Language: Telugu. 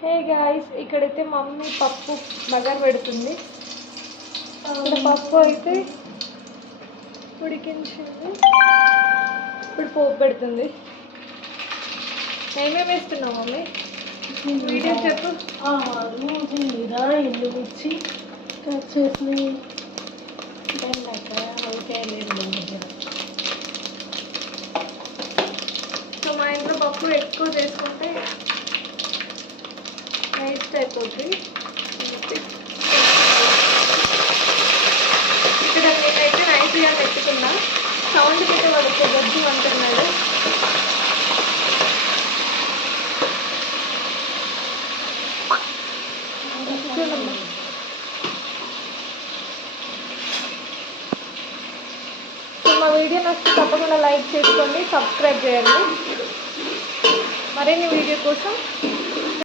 హే గాయ్స్, ఇక్కడైతే మమ్మీ పప్పు బగారు పెడుతుంది. ఇక్కడ పప్పు అయితే ఉడికించింది, ఇప్పుడు పోపు పెడుతుంది. ఏమేమి వేస్తున్నావు మమ్మీ? వీడియో చెప్పు. జీరా, ఎండుమిర్చి కట్ చేసి సో మా ఇంట్లో పప్పు ఎక్కువ చేసుకుంటే వేస్ట్ అయిపోద్ది. ఇక్కడ నేనైతే నైస్గా పెట్టుకున్నా. సౌండ్ అయితే వాడు గడ్డి అంటున్నాడు. మా వీడియో నచ్చితే తప్పకుండా లైక్ చేసుకోండి, సబ్స్క్రైబ్ చేయండి. మరిన్ని వీడియో కోసం